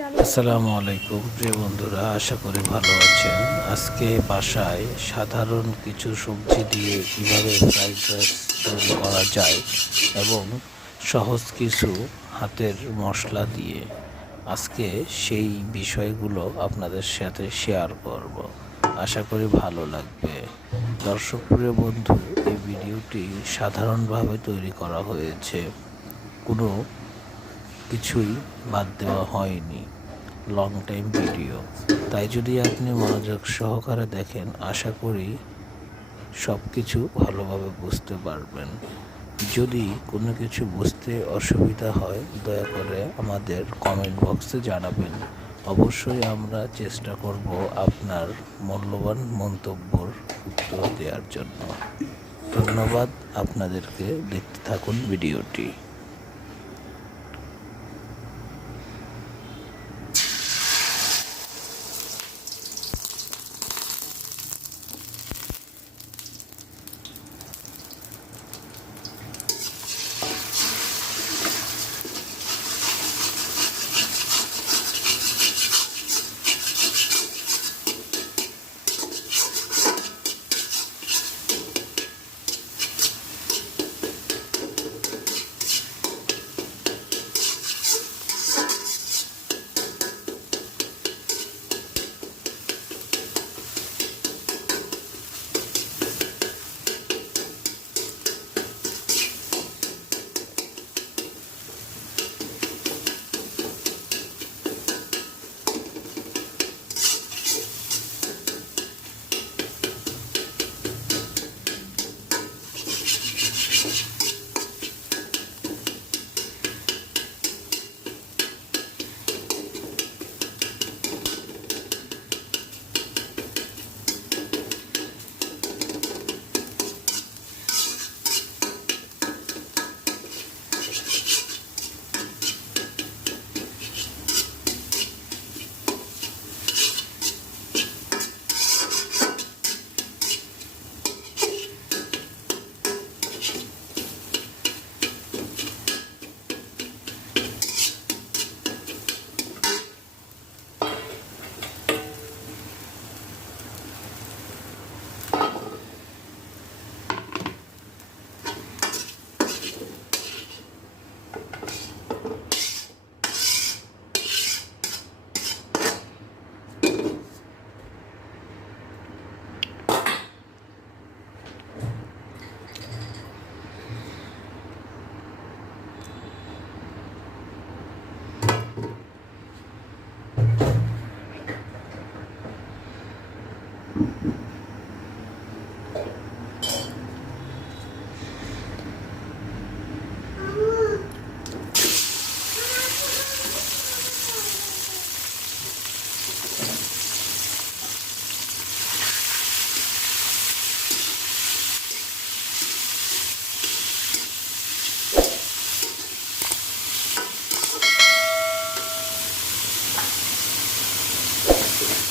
আসসালামু আলাইকুম, প্রিয় বন্ধুরা, আশা করি ভালো আছেন। আজকে বাসায় সাধারণ কিছু সবজি দিয়ে কীভাবে ফ্রাইড রাইস তৈরি করা যায় এবং সহজ কিছু হাতের মশলা দিয়ে আজকে সেই বিষয়গুলো আপনাদের সাথে শেয়ার করব। আশা করি ভালো লাগবে। দর্শক, প্রিয় বন্ধু, এই ভিডিওটি সাধারণভাবে তৈরি করা হয়েছে। কোনো কিছুই বাদ দেওয়া হয়নি। লং টাইম ভিডিও তাই যদি আপনি মনোযোগ সহকারে দেখেন, আশা করি সব কিছু ভালোভাবে বুঝতে পারবেন। যদি কোনো কিছু বুঝতে অসুবিধা হয়, দয়া করে আমাদের কমেন্ট বক্সে জানাবেন। অবশ্যই আমরা চেষ্টা করব আপনার মূল্যবান মন্তব্যর উত্তর দেওয়ার জন্য। ধন্যবাদ, আপনাদেরকে দেখতে থাকুন ভিডিওটি। দিলাম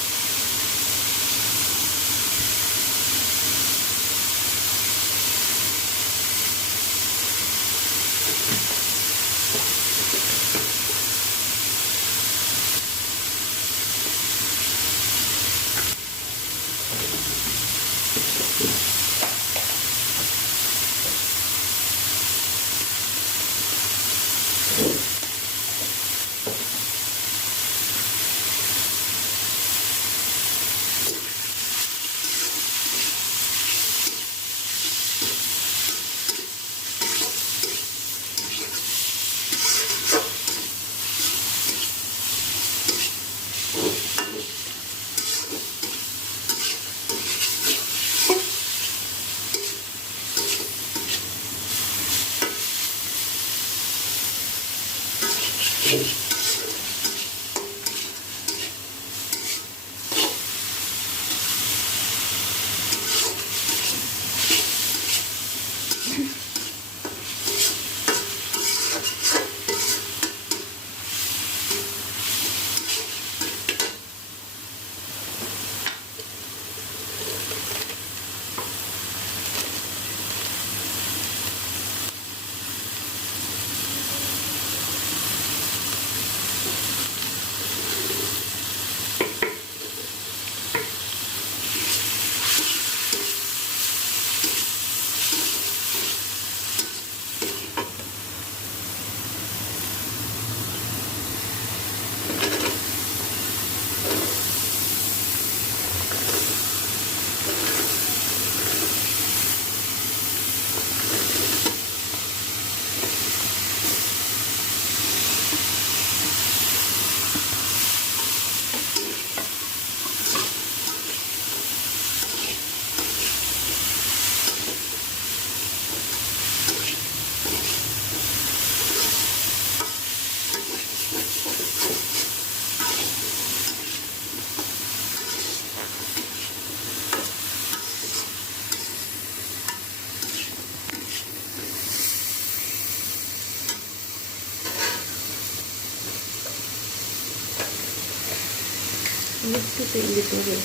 একটু তেল হবে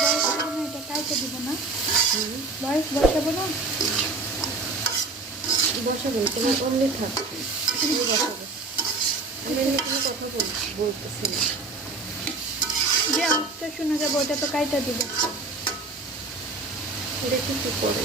বয়স এটা কাইতে দিব না বয়স বসাবো না বসাবো অনলি থাক। আমি কোনো কথা বলছি বলতেছি না যে তো শোনা যাবে ওটা তো কাইটা দিবে। দেখি কি করে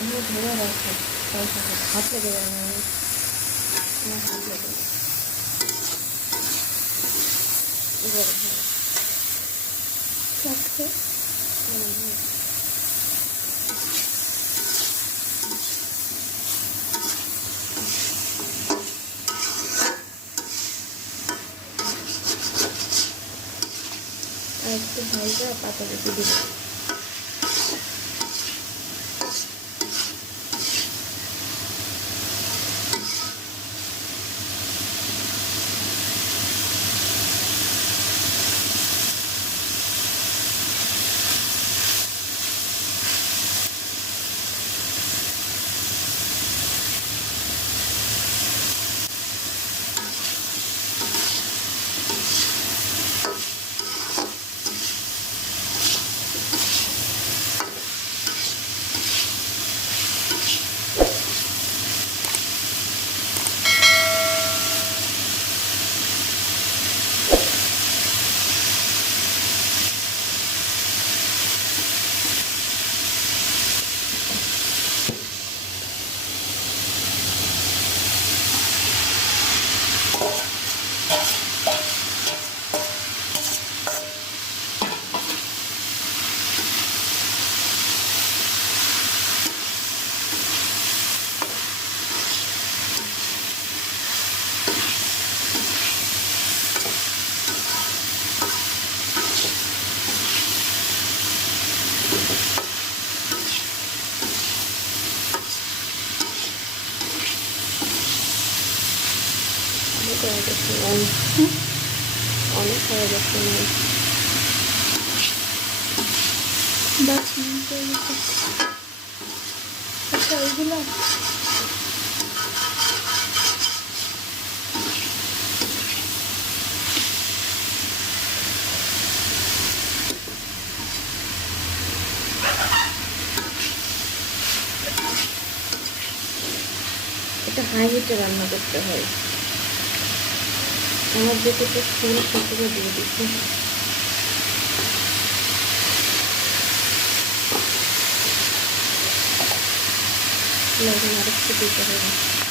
আমি ধরে রাখো হাত হাত লেগে যাবে। একটু ভাজা পাতা রেখে দিবো অনেক হয়ে গেছে আচ্ছা ওইগুলো এটা হাই হিটে রান্না করতে হয়। আমার তো ফুল ফুটে দিয়ে দিচ্ছি। লবণ আরেকটু দিতে হবে।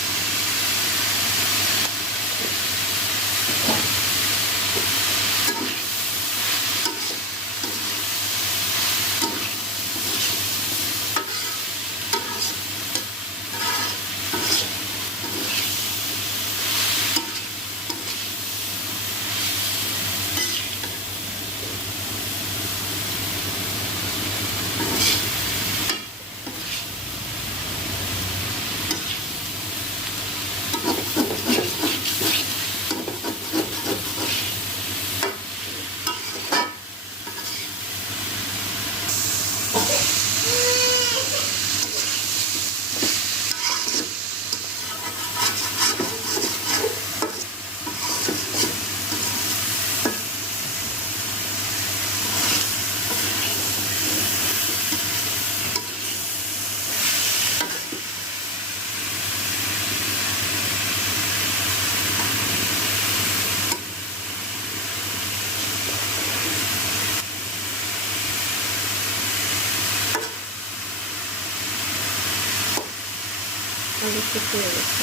আলু সিদ্ধ হয়ে গেছে।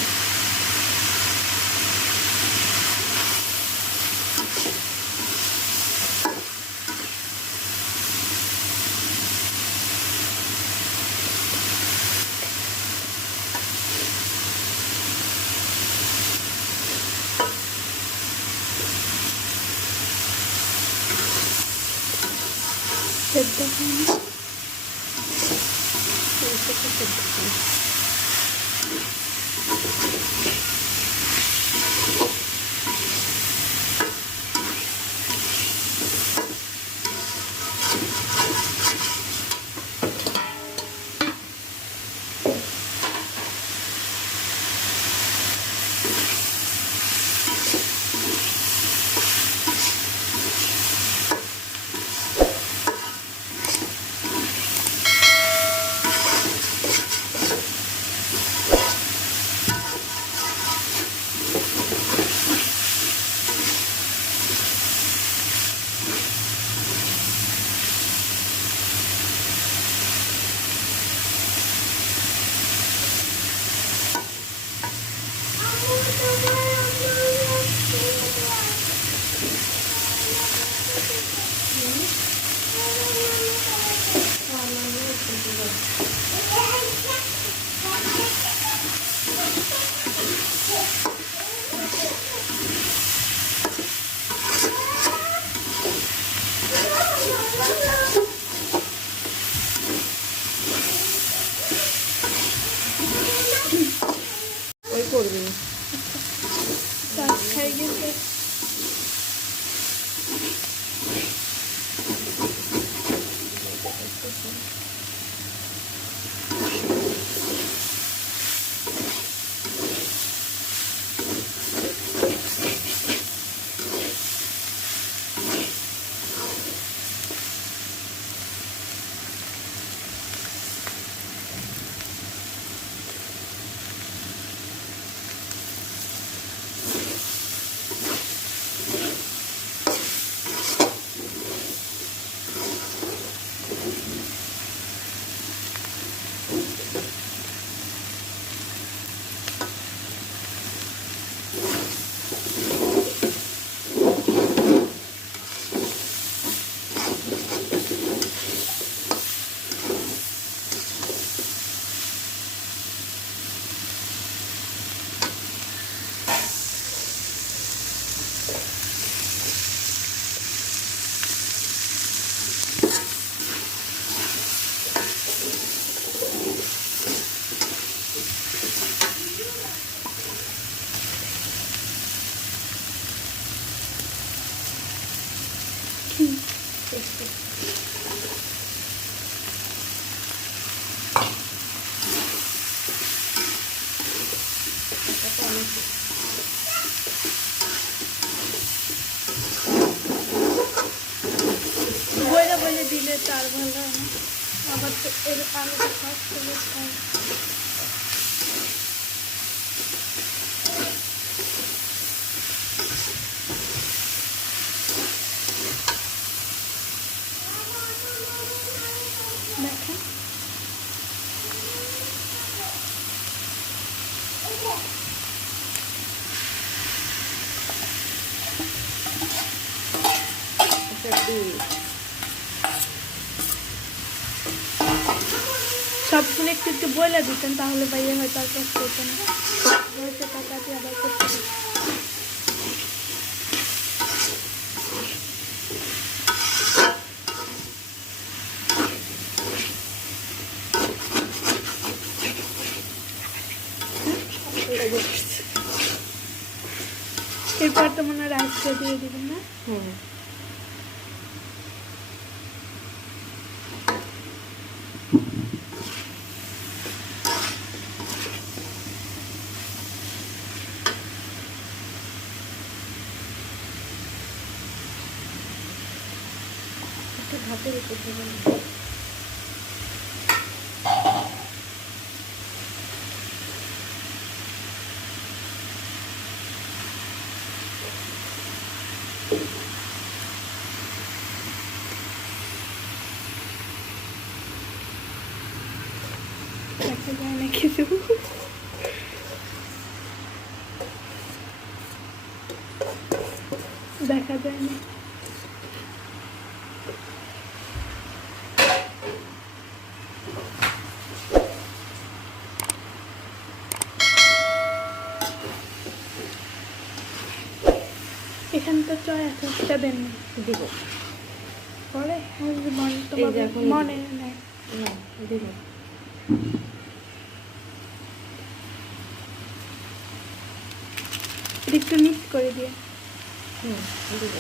সবগুলো একটু বলে দিতেন, তাহলে ভাইয়া হয়তো আর কষ্ট হতো না। আবার এরপর তো মনে হয় রাইসটা দিয়ে দিবেন না? হুম একটু ভাতের উপর দেবেন দেখা যায় না কিছু দেখা যায় না। চয় আছে সেটা দেন না দিব পরে আমার তো এই যে এখন মনে দিব একটু মিক্স করে দিয়ে। হুম দিব।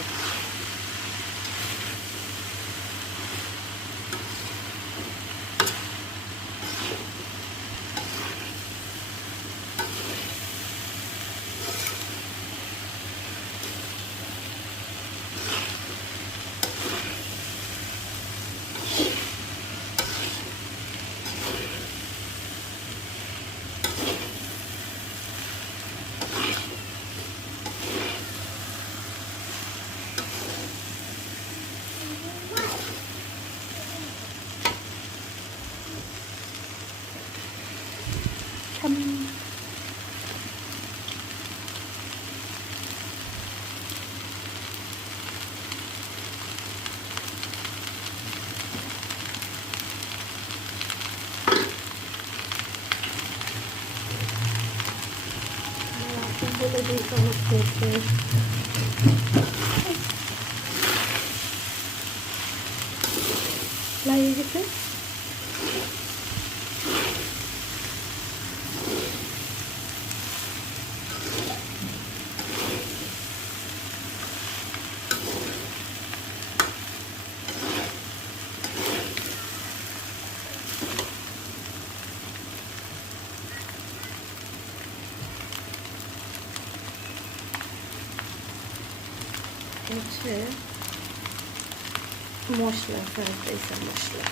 আপনি বলে দিই সমস্যা হচ্ছে লাগিয়ে গেছে হচ্ছে মশলা ফ্রাইড রাইসের মশলা।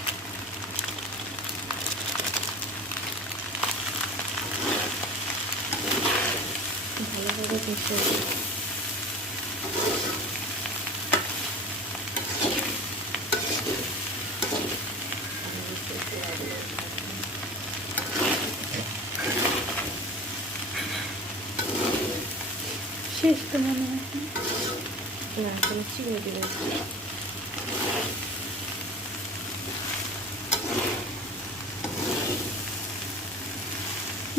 ভালোভাবে মিশিয়ে দিই। শেষ তো মনে হয় না এখানে চিনি দিবেন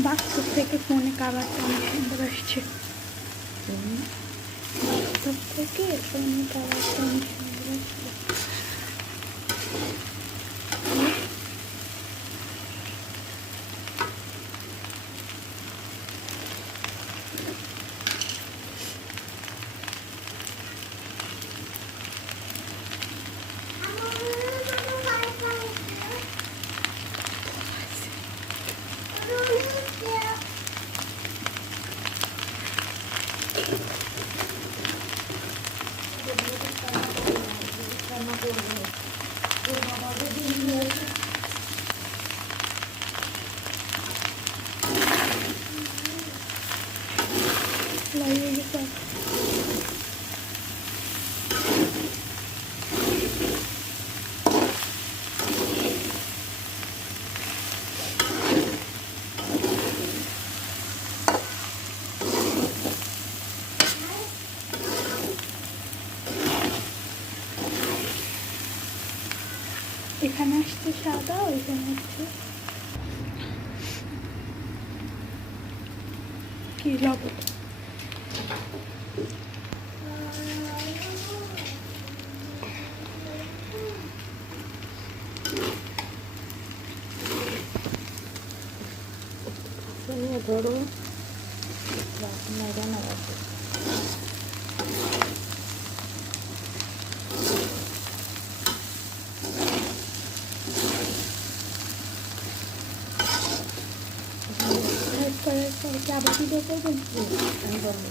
বাক্স থেকে ফোনে কাবারটা অনেক সুন্দর আসছে। বাক্স থেকে ফোনে কাবারটা অনেক সুন্দর আসছে রান্না করব এখানে আসছে সাদা ওইখানে হচ্ছে। কি লবণ? ধরো। রান্না রান্না আছে কি আবার ভিডিও করবেন আমি বন্ধ